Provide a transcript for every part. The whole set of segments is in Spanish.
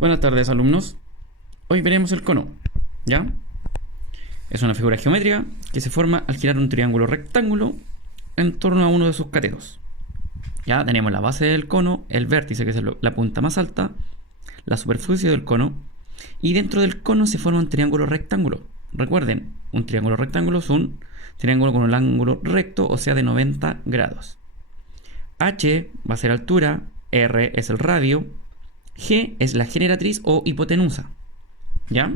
Buenas tardes, alumnos. Hoy veremos el cono, ¿ya? Es una figura geométrica que se forma al girar un triángulo rectángulo en torno a uno de sus catetos. Ya tenemos la base del cono, el vértice, que es la punta más alta, la superficie del cono, y dentro del cono se forma un triángulo rectángulo. Recuerden, un triángulo rectángulo es un triángulo con un ángulo recto, o sea, de 90 grados. H va a ser altura, R es el radio, G es la generatriz o hipotenusa. ¿Ya?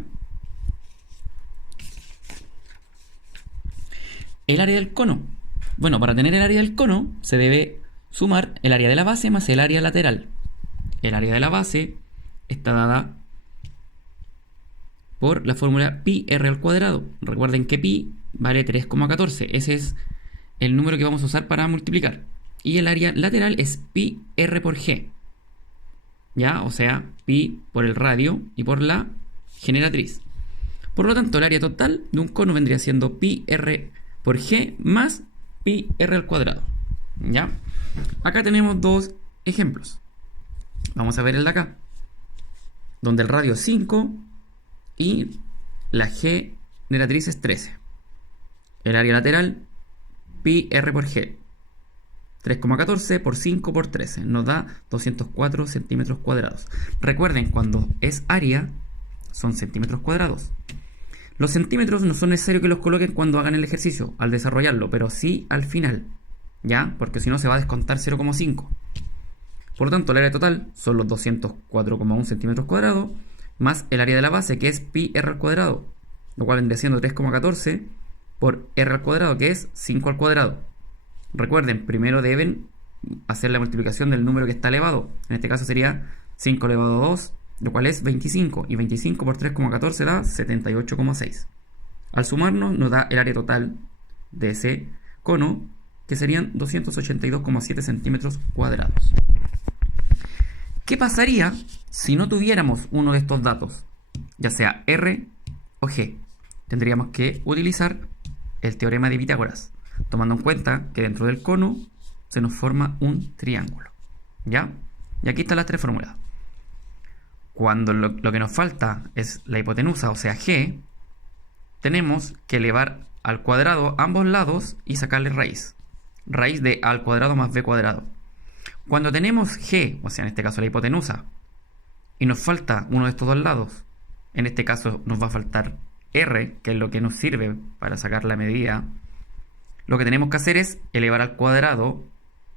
El área del cono. Bueno, para tener el área del cono se debe sumar el área de la base más el área lateral. El área de la base está dada por la fórmula pi r al cuadrado. Recuerden que pi vale 3,14. Ese es el número que vamos a usar para multiplicar. Y el área lateral es pi r por g. ¿Ya? O sea, pi por el radio y por la generatriz. Por lo tanto, el área total de un cono vendría siendo pi r por g más pi r al cuadrado. ¿Ya? Acá tenemos dos ejemplos. Vamos a ver el de acá, donde el radio es 5 y la generatriz es 13. El área lateral, pi r por g. 3,14 por 5 por 13 nos da 204 centímetros cuadrados. Recuerden, cuando es área, son centímetros cuadrados. Los centímetros no son necesarios que los coloquen cuando hagan el ejercicio, al desarrollarlo, pero sí al final, ¿ya? Porque si no se va a descontar 0,5. Por lo tanto, el área total son los 204,1 centímetros cuadrados, más el área de la base, que es pi r al cuadrado, lo cual vendría siendo 3,14 por r al cuadrado, que es 5 al cuadrado. Recuerden, primero deben hacer la multiplicación del número que está elevado. En este caso sería 5 elevado a 2, lo cual es 25. Y 25 por 3,14 da 78,6. Al sumarnos nos da el área total de ese cono, que serían 282,7 centímetros cuadrados. ¿Qué pasaría si no tuviéramos uno de estos datos, ya sea R o G? Tendríamos que utilizar el teorema de Pitágoras, tomando en cuenta que dentro del cono se nos forma un triángulo. ¿Ya? Y aquí están las tres fórmulas. Cuando lo que nos falta es la hipotenusa, o sea G, tenemos que elevar al cuadrado ambos lados y sacarle raíz. Raíz de a al cuadrado más b cuadrado. Cuando tenemos G, o sea en este caso la hipotenusa, y nos falta uno de estos dos lados, en este caso nos va a faltar R, que es lo que nos sirve para sacar la medida, lo que tenemos que hacer es elevar al cuadrado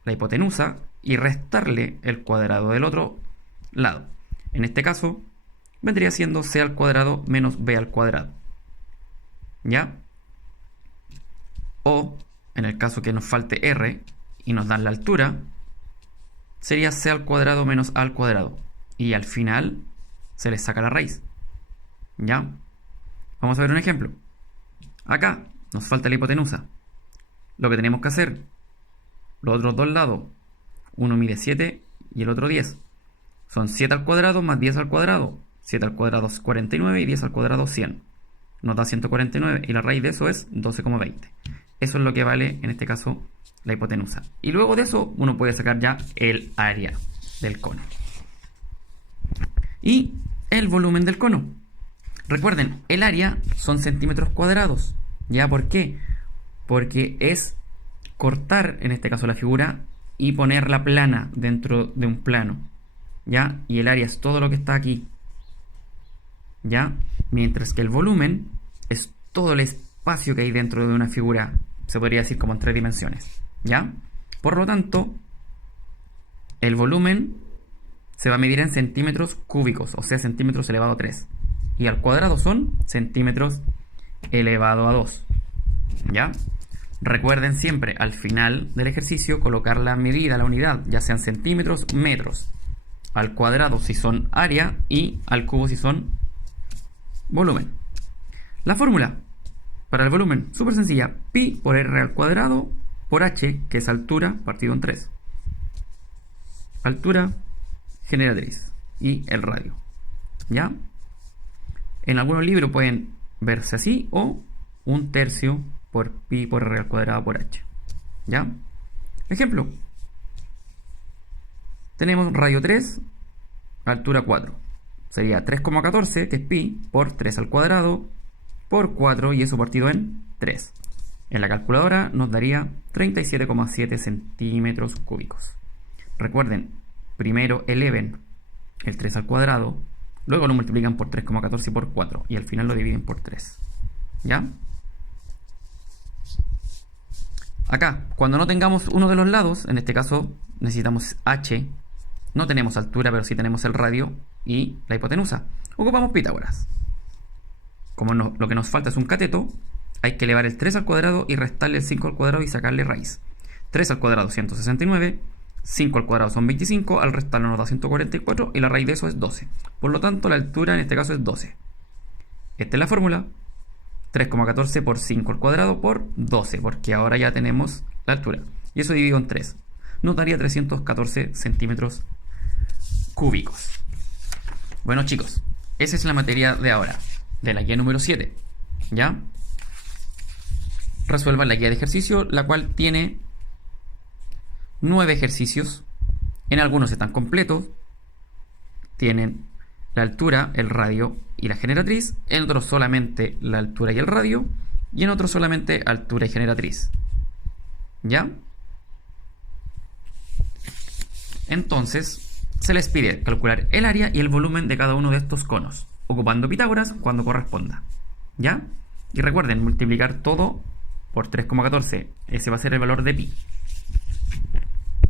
la hipotenusa y restarle el cuadrado del otro lado. En este caso, vendría siendo c al cuadrado menos b al cuadrado. ¿Ya? O, en el caso que nos falte r y nos dan la altura, sería c al cuadrado menos a al cuadrado. Y al final se les saca la raíz. ¿Ya? Vamos a ver un ejemplo. Acá nos falta la hipotenusa. Lo que tenemos que hacer, los otros dos lados, uno mide 7 y el otro 10. Son 7 al cuadrado más 10 al cuadrado. 7 al cuadrado es 49 y 10 al cuadrado 100. Nos da 149 y la raíz de eso es 12,20. Eso es lo que vale, en este caso, la hipotenusa. Y luego de eso, uno puede sacar ya el área del cono. Y el volumen del cono. Recuerden, el área son centímetros cuadrados. ¿Ya? ¿Por qué? Porque es cortar, en este caso, la figura y ponerla plana dentro de un plano. ¿Ya? Y el área es todo lo que está aquí. ¿Ya? Mientras que el volumen es todo el espacio que hay dentro de una figura. Se podría decir como en 3 dimensiones. ¿Ya? Por lo tanto, el volumen se va a medir en centímetros cúbicos, o sea, centímetros elevado a 3. Y al cuadrado son centímetros elevado a 2. ¿Ya? Recuerden siempre al final del ejercicio colocar la medida, la unidad, ya sean centímetros, metros. Al cuadrado si son área y al cubo si son volumen. La fórmula para el volumen, súper sencilla. Pi por r al cuadrado por h, que es altura, partido en 3. Altura, generatriz y el radio. ¿Ya? En algunos libros pueden verse así o 1/3 por pi por r al cuadrado por h. ¿Ya? Ejemplo. Tenemos radio 3, altura 4. sería 3,14, que es pi, por 3 al cuadrado, por 4, y eso partido en 3. En la calculadora nos daría 37,7 centímetros cúbicos. Recuerden, primero eleven el 3 al cuadrado, luego lo multiplican por 3,14 y por 4, y al final lo dividen por 3. ¿Ya? Acá, cuando no tengamos uno de los lados, en este caso necesitamos h, no tenemos altura, pero sí tenemos el radio y la hipotenusa. Ocupamos Pitágoras. Como lo que nos falta es un cateto, hay que elevar el 3 al cuadrado y restarle el 5 al cuadrado y sacarle raíz. 3 al cuadrado 169, 5 al cuadrado son 25, al restarlo nos da 144 y la raíz de eso es 12. Por lo tanto, la altura en este caso es 12. Esta es la fórmula. 3,14 por 5 al cuadrado por 12, porque ahora ya tenemos la altura. Y eso dividido en 3 nos daría 314 centímetros cúbicos. Bueno, chicos, esa es la materia de ahora, de la guía número 7. ¿Ya? Resuelvan la guía de ejercicio, la cual tiene 9 ejercicios. En algunos están completos. Tienen la altura, el radio y la generatriz. En otros solamente la altura y el radio. Y en otros solamente altura y generatriz. ¿Ya? Entonces, se les pide calcular el área y el volumen de cada uno de estos conos, ocupando Pitágoras cuando corresponda. ¿Ya? Y recuerden multiplicar todo por 3,14. Ese va a ser el valor de pi.